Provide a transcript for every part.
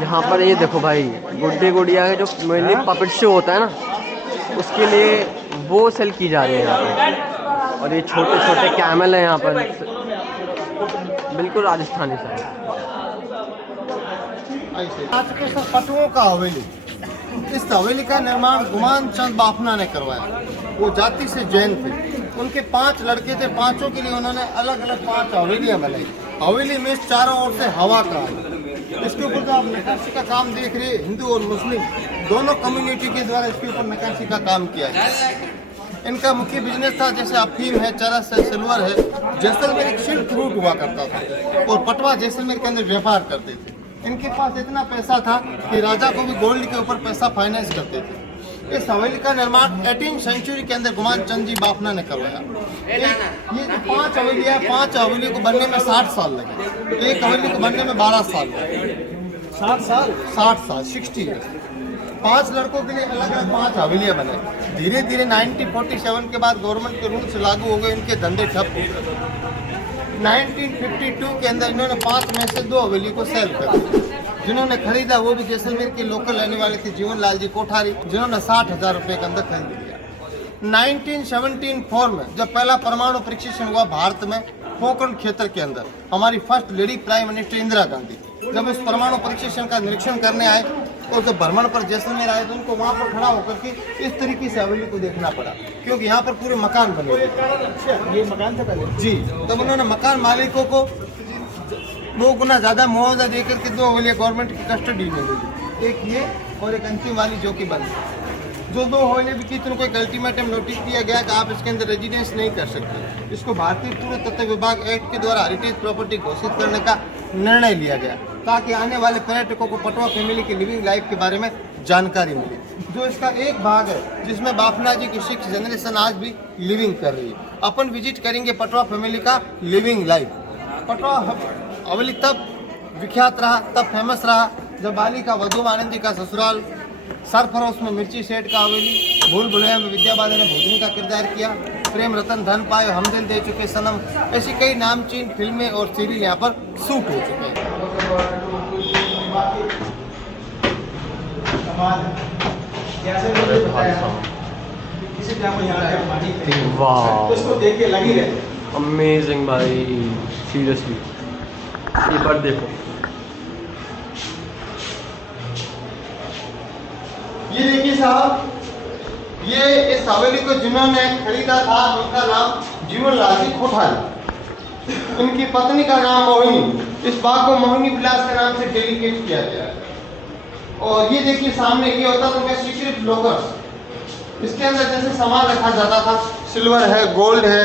यहाँ पर ये देखो भाई, गुड्डे गुड़िया के जो मेनली पपेट शो होता है ना, उसके लिए वो सेल की जा रही है यहाँ पर। और ये छोटे छोटे कैमल हैं यहाँ पर, बिल्कुल राजस्थानी सा। आज के सब पटुओं का हवेली, इस हवेली का निर्माण गुमान चंद बाफना ने करवाया। वो जाति से जैन थे, उनके 5 लड़के थे, पांचों के लिए उन्होंने अलग अलग 5 हवेलियां बनाई। हवेली में चारों ओर से हवा का है। इसके ऊपर जो आप नक्काशी का काम देख रहे हैं, हिंदू और मुस्लिम दोनों कम्युनिटी के द्वारा इसके ऊपर नक्काशी का काम किया है। इनका मुख्य बिजनेस था, जैसे अफीम है, चरस है, सिल्वर है। जैसलमेर एक सिल्क रूट हुआ करता था और पटवा जैसलमेर के अंदर व्यापार करते थे। इनके पास इतना पैसा था कि राजा को भी गोल्ड के ऊपर पैसा फाइनेंस करते थे। इस हवेली का निर्माण 18वीं सेंचुरी के अंदर गुमान चंद जी बाफना ने करवाया। ये जो 5 हवेली है, 5 हवेली को बनने में 60 साल लगे। एक हवेली को बनने में 12 साल लगे। 60 साल 60 ईयर्स। 5 लड़कों के लिए अलग अलग 5 हवेलियां बने। धीरे धीरे 1947 के बाद गवर्नमेंट के रूल्स लागू हो गए, इनके धंधे ठप हो गए। 1952 के अंदर इन्होंने 5 में से 2 हवेली को सेल कर दिया। जिन्होंने खरीदा वो भी जैसलमेर के लोकल रहने वाले थे, जीवन लाल जी कोठारी, जिन्होंने 60,000 रुपए के अंदर खरीद लिया। 1974 में जब पहला परमाणु परीक्षण हुआ भारत में, पोखरण क्षेत्र के अंदर, हमारी first lady prime minister Indira Gandhi जब इस परमाणु परीक्षण का निरीक्षण करने आए और जब भ्रमण पर जैसलमेर आए तो उनको वहाँ पर खड़ा होकर के इस तरीके से हवेली को देखना पड़ा, क्योंकि यहाँ पर पूरे मकान बने हुए थे। ये मकान था पहले जी। तब उन्होंने मकान मालिकों को 2 गुना ज़्यादा मुआवजा देकर के 2 हवेलियाँ गवर्नमेंट की कस्टडी में दी, एक ये और एक अंतिम वाली जो कि बंद। जो 2 हवेलियाँ भी की, उनको एक अल्टीमेटम नोटिस दिया गया कि आप इसके अंदर रेजिडेंस नहीं कर सकते। इसको भारतीय पुरातत्व विभाग एक्ट के द्वारा हेरिटेज प्रॉपर्टी घोषित करने का निर्णय लिया गया, ताकि आने वाले पर्यटकों को पटवा फैमिली की लिविंग लाइफ के बारे में जानकारी मिले। जो इसका एक भाग है जिसमें बाफना जी की 6th जनरेशन आज भी लिविंग कर रही है। अपन विजिट करेंगे पटवा फैमिली का लिविंग लाइफ। पटवा हवेली तब विख्यात रहा, तब फेमस रहा जब बाली का वधु आनंद जी का ससुराल, सरफरोश में मिर्ची सेठ का हवेली, भूल भुलैया में विद्या बालन ने भोजनी का किरदार किया, प्रेम रतन धन पायो, हम दिल दे चुके सनम, ऐसी कई नामचीन फिल्में और सीरियल यहाँ पर शूट हो चुके हैं। अमेजिंग भाई, सीरियसली एक बार देखो। ये देखिए साहब, ये इस हवेली को जिन्होंने खरीदा था उनका नाम जीवन लाल जी कोठारी, उनकी पत्नी का नाम मोहिनी। इस बाग को मोहिनी विलास के नाम से डेडिकेट किया गया है। और ये देखिए सामने ये होता था उनका सीक्रेट लॉकर्स। इसके अंदर जैसे सामान रखा जाता था, सिल्वर है, गोल्ड है,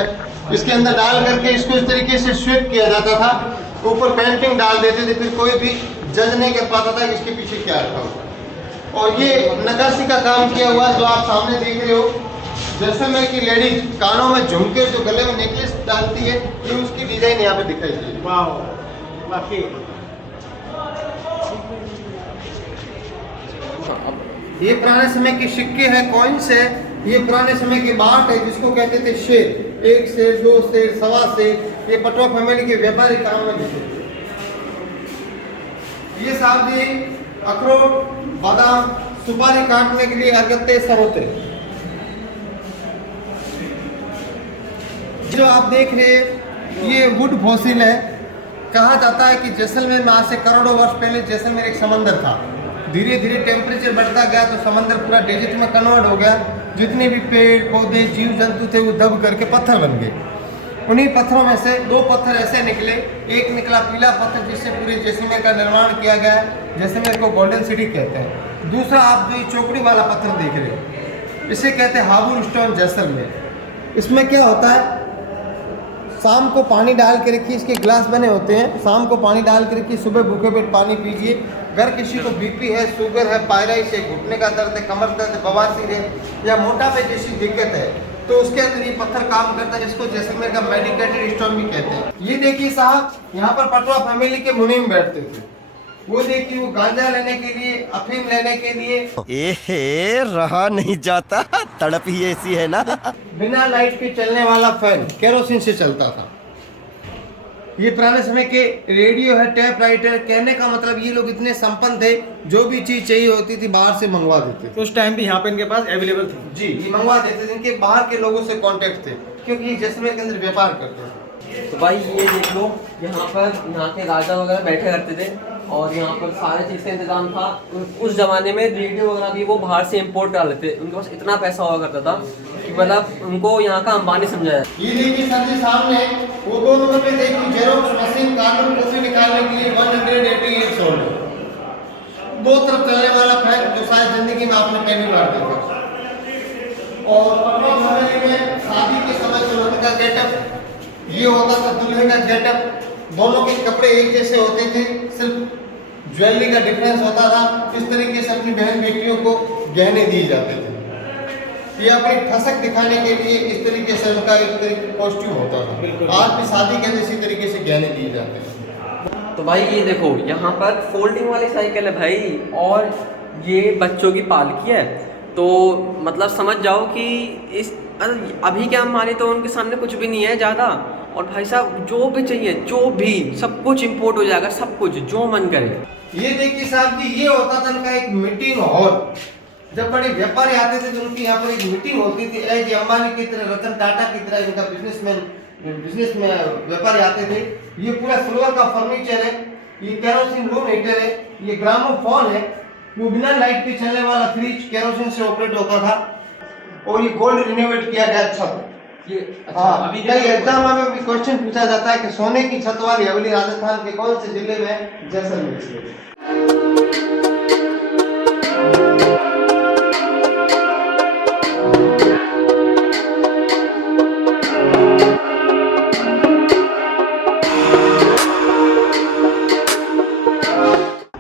इसके अंदर डाल करके इसको इस तरीके से स्वीप किया जाता था, ऊपर पेंटिंग डाल देते थे, फिर कोई भी जज नहीं कर पाता था कि इसके पीछे क्या रखा हुआ। और ये नक्काशी का काम किया हुआ जो आप सामने देख रहे हो, जैसलमेर की लेडीज कानों में झुमके, जो गले में नेकलेस डालती है, ये उसकी डिजाइन यहाँ पे दिखाई दे रही है। ये पुराने समय के सिक्के हैं, कॉइन्स है। ये पुराने समय की बाट है जिसको कहते थे शेर। 1 सेर, 2 सेर, 1.25 सेर, ये पटवा फैमिली के व्यापारी काम में देते। ये साहब जी अखरोट, बादाम, सुपारी काटने के लिए अगत्ते सरोते। जो आप देख रहे हैं ये वुड फॉसिल है। कहा जाता है कि जैसलमेर में आज से करोड़ों वर्ष पहले जैसलमेर एक समंदर था। धीरे धीरे टेम्परेचर बढ़ता गया तो समंदर पूरा डेजर्ट में कन्वर्ट हो गया। जितने भी पेड़ पौधे जीव जंतु थे वो दब करके पत्थर बन गए। उन्हीं पत्थरों में से 2 पत्थर ऐसे निकले। एक निकला पीला पत्थर जिससे पूरे जैसलमेर का निर्माण किया गया है। जैसलमेर को गोल्डन सिटी कहते हैं। दूसरा आप जो चौकड़ी वाला पत्थर देख रहे हैं इसे कहते हैं हाबुर स्टोन जैसलमेर। इसमें क्या होता है, शाम को पानी डाल के रखिए, इसके गिलास बने होते हैं। शाम को पानी डाल के रखिए, सुबह भूखे पेट पानी पीजिए। अगर किसी को बीपी है, शुगर है, पायराइटिस है, घुटने का दर्द है, कमर दर्द है, बवासीर है या मोटापे जैसी दिक्कत है तो उसके अंदर ये पत्थर काम करता है, जिसको जैसलमेर का मेडिकेटेड स्टोन भी कहते हैं। ये देखिए साहब, यहाँ पर पटवा फैमिली के मुनीम बैठते थे। वो देखिए वो गांजा लेने के लिए, अफीम लेने के लिए रहा नहीं जाता, तड़प ही ऐसी है ना। बिना लाइट के चलने वाला फैन केरोसिन से चलता था। ये पुराने समय के रेडियो है, टेप राइटर। कहने का मतलब ये लोग इतने संपन्न थे, जो भी चीज चाहिए होती थी बाहर से मंगवा देते थे। उस टाइम भी यहाँ पे इनके पास अवेलेबल थे। जी, ये मंगवा देते थे। इनके बाहर के लोगों से कांटेक्ट थे क्योंकि ये जैसलमेर के अंदर व्यापार करते थे। तो भाई ये देख लो, यहाँ पर यहाँ के राजा वगैरह बैठे करते थे और यहाँ पर सारे चीज़ का इंतजाम था। उस जमाने में रेडियो वगैरह भी वो बाहर से इंपोर्ट कर लेते। उनके पास इतना पैसा हुआ करता था कि मतलब उनको यहाँ का अंबानी समझाया। ये देखिए सर जी सामने वो 2 नंबर पे देखिए जेरोक्स मशीन, कार्बन कॉपी निकालने के लिए 180 years old। 2 तरफ चलने वाला फैन जो शायद जिंदगी में आपने पहली बार देखा। और पटवा फैमिली में शादी के समय दुल्हन का गेटअप ये होता था, दूल्हे का गेटअप। दोनों के कपड़े एक जैसे होते थे, सिर्फ ज्वेलरी का डिफरेंस होता था। इस तरीके से अपनी बहन बेटियों को गहने दिए जाते थे। ये अपनी ठसक दिखाने के लिए इस तरीके से उनका एक तरीके कॉस्ट्यूम होता था। आज भी शादी के अंदर इसी तरीके से गहने दिए जाते हैं। तो भाई ये देखो, यहाँ पर फोल्डिंग वाली साइकिल है भाई, और ये बच्चों की पालकी है। तो मतलब समझ जाओ कि इस अभी क्या माने तो उनके सामने कुछ भी नहीं है ज़्यादा। और भाई साहब जो भी चाहिए, जो भी सब कुछ इंपोर्ट हो जाएगा, सब कुछ जो मन करे। ये देखिए साहब जी, ये होता था इनका एक मीटिंग हॉल। जब बड़े व्यापारी आते थे तो उनकी यहाँ पर एक मीटिंग होती थी। एज अंबानी की तरह, रतन टाटा की तरह इनका बिजनेस में व्यापारी आते थे। ये पूरा सिल्वर का फर्नीचर है, ये केरोसिन रूम हीटर है, ये ग्रामोफोन है, वो बिना लाइट के चलने वाला फ्रिज केरोसिन से ऑपरेट होता था। और ये गोल्ड रिनोवेट किया गया छत। ये हाँ, अभी कई एग्जाम में भी क्वेश्चन पूछा जाता है कि सोने की छत वाली हवेली राजस्थान के कौन से जिले में? जैसलमेर से।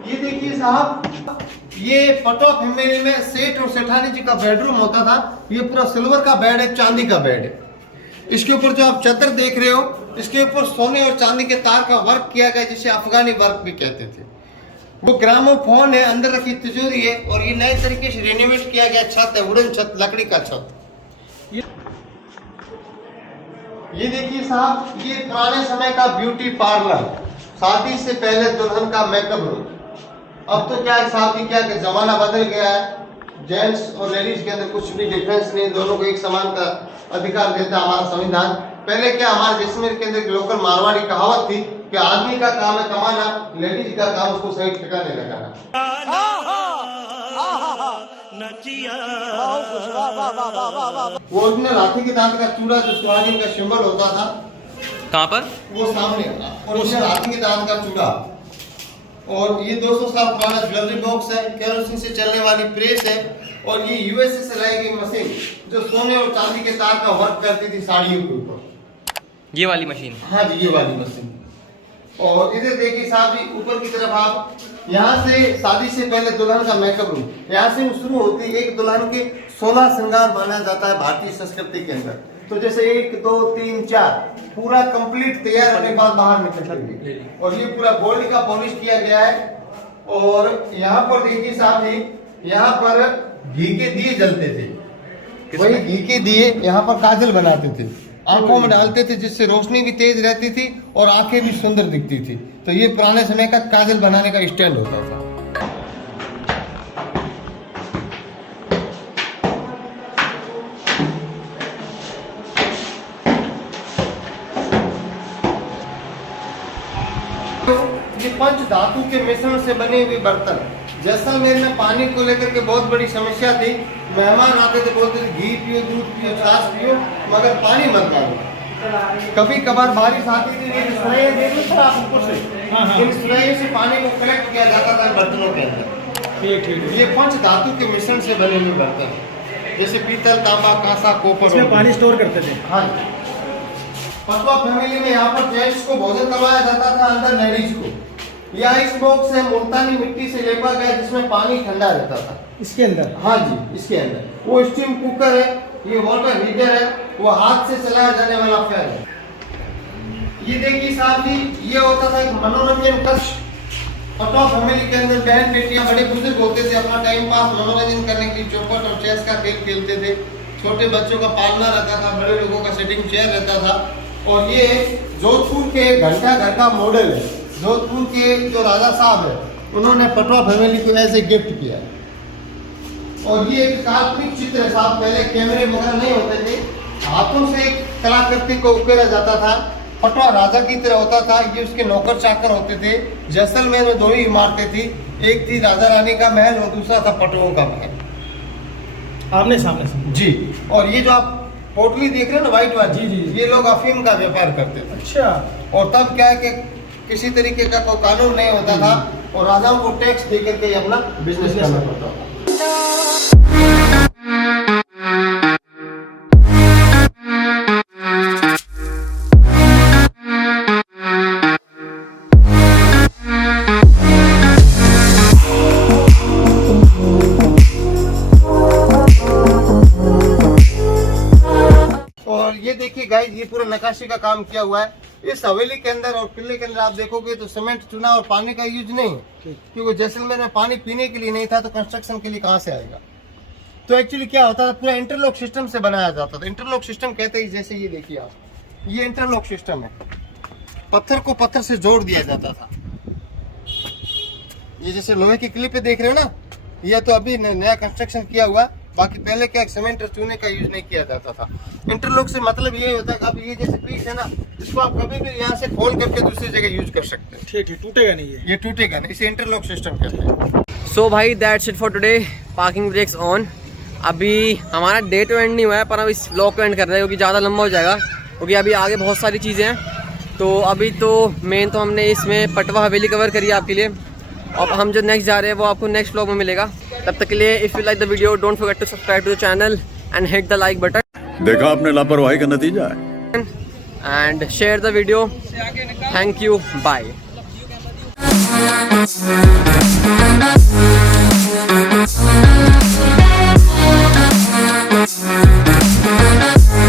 ये देखिए साहब, ये पटवा फैमिली में सेठ और सेठानी जी का बेडरूम होता था। ये पूरा सिल्वर का बेड है, चांदी का बेड है। इसके ऊपर जो आप चादर देख रहे हो, इसके ऊपर सोने और चांदी के तार का वर्क किया गया, जिसे अफगानी वर्क भी कहते थे। वो ग्रामोफोन है, अंदर रखी तिजोरी है, और ये नए तरीके से रिनोवेट किया गया छत है, वुडन छत, लकड़ी का छत। ये देखिए साहब, ये पुराने समय का ब्यूटी पार्लर, शादी से पहले दुल्हन का मेकअप रूम। अब तो क्या है साहब जी, क्या कि जमाना बदल गया है। जेंट्स और लेडीज के अंदर कुछ भी डिफरेंस नहीं, दोनों को एक समान का अधिकार देता है हमारा संविधान। पहले क्या हमारे जैसलमेर के अंदर लोकल मारवाड़ी कहावत थी कि आदमी का काम है कमाना, लेडीज का काम उसको सही ठिकाने लगाना। वो ओरिजिनल हाथी के दांत का चूड़ा जो सुहागिन का सिंबल होता था, कहाँ पर? वो सामने ओरिजिनल हाथी के दांत का चूड़ा। और ये 200 साल पुराना ज्वेलरी बॉक्स है, केरोसिन से चलने वाली प्रेस है, और ये यूएसए से लाई गई मशीन जो सोने और चांदी के तार का वर्क करती थी साड़ियों के ऊपर। ये वाली मशीन? हाँ जी, ये वाली मशीन। और इधर देखिए साहब जी, ऊपर की तरफ आप, यहाँ से शादी से पहले दुल्हन का मेकअप रूम, यहाँ से शुरू होती है। एक दुल्हन के 16 श्रृंगार माना जाता है भारतीय संस्कृति के अंदर। तो जैसे 1 2 3 4 पूरा कंप्लीट तैयार होने के बाद बाहर निकलती है। और ये पूरा गोल्ड का पॉलिश किया गया है। और यहाँ पर देखिए साहब जी, यहाँ पर घी के दिए जलते थे। वही घी के दिए यहाँ पर काजल बनाते थे। आंखों में डालते थे, जिससे रोशनी भी तेज रहती थी और आंखें भी सुंदर दिखती थी। तो ये पुराने समय का काजल बनाने का स्टैंड होता था। ये पंच धातु के मिश्रण से बने हुए बर्तन। जैसलमेर में पानी को लेकर के बहुत बड़ी समस्या थी। मेहमान आते थे, बोलते थे घी पियो, दूध पियो, छाछ पियो, मगर पानी मत मांगो। कभी कभार बारिश आती थी, ये सुराही देख लो सर आप ऊपर से, इन सुराही से पानी को कलेक्ट किया जाता था बर्तनों के अंदर। ये पंच धातु के मिश्रण से बने हुए बर्तन, जैसे पीतल, तांबा, कांसा, कोपर। इसमें पानी स्टोर करते थे। हाँ, पटवा फैमिली में यहाँ पर जेंट्स को भोजन करवाया जाता था, अंदर लेडीज को। यह इस बॉक्स से मुल्तानी मिट्टी से लेपा गया, जिसमें पानी ठंडा रहता था इसके अंदर। हाँ जी, इसके अंदर वो स्टीम कुकर है, ये वाटर हीटर है, वो हाथ से चलाया जाने वाला फैन है। ये देखिए साहब जी, ये होता था एक मनोरंजन कक्ष। पटवा फैमिली के अंदर बहन बेटियां, बड़े बुजुर्ग होते थे, अपना टाइम पास मनोरंजन करने के लिए चौपट और चेस का खेल खेलते थे। छोटे बच्चों का पालना रहता था, बड़े लोगों का सेटिंग चेयर रहता था। और ये जोधपुर के घंटा घर का मॉडल है। जोधपुर के जो राजा साहब है, उन्होंने पटवा फैमिली को ऐसे गिफ्ट किया। और ये एक काल्पनिक चित्र है साहब, पहले कैमरे वगैरह नहीं होते थे, हाथों से एक कलाकृति को उकेरा जाता था। पटवा राजा की तरह होता था, ये उसके नौकर चाकर होते थे। जैसलमेर में 2 ही इमारतें थी, एक थी राजा रानी का महल और दूसरा था पटवों का महल। आमने सामने से। जी, और ये जो आप पोटली देख रहे हैं ना व्हाइट वाली, जी। ये लोग अफीम का व्यापार करते थे। अच्छा। और तब क्या है कि किसी तरीके का कोई कानून नहीं होता था और राजाओं को टैक्स दे करके अपना बिजनेस करना पड़ता था। और ये देखिए गाइस, ये पूरा नक्काशी का काम किया हुआ है। इस हवेली के अंदर और किले के अंदर आप देखोगे तो सीमेंट, चूना और पानी का यूज नहीं है, क्योंकि जैसलमेर में पानी पीने के लिए नहीं था, तो कंस्ट्रक्शन के लिए कहाँ से आएगा। तो एक्चुअली क्या होता था, पूरा इंटरलॉक सिस्टम से बनाया जाता था। इंटरलॉक सिस्टम कहते हैं, जैसे ये देखिए आप, ये इंटरलॉक सिस्टम है। पत्थर को पत्थर से जोड़ दिया जाता था। ये जैसे लोहे की क्लिप पे देख रहे हो ना, यह तो अभी नया कंस्ट्रक्शन किया हुआ, बाकी पहले क्या सीमेंट और चूने का यूज नहीं किया जाता था। इंटरलॉक से मतलब ये होता है कि अब ये जैसे पीस है ना, इसको आप कभी भी यहाँ से खोल करके दूसरी जगह यूज कर सकते हैं। ठीक, टूटेगा नहीं ये टूटेगा नहीं, इसे इंटरलॉक सिस्टम कहते हैं। सो भाई that's it for today. Parking breaks on. अभी हमारा डे तो एंड नहीं हुआ है, पर अब इस व्लॉग को एंड कर रहे हैं, क्योंकि ज़्यादा लंबा हो जाएगा, क्योंकि अभी आगे बहुत सारी चीज़ें हैं। तो अभी तो मेन तो हमने इसमें पटवा हवेली कवर करी है आपके लिए। अब हम जो नेक्स्ट जा रहे हैं वो आपको नेक्स्ट व्लॉग में मिलेगा। तब तक के लिए if you like the video don't forget to subscribe to the channel and hit the like button. देखा आपने लापरवाही का नतीजा है। And share the video. Thank you, bye.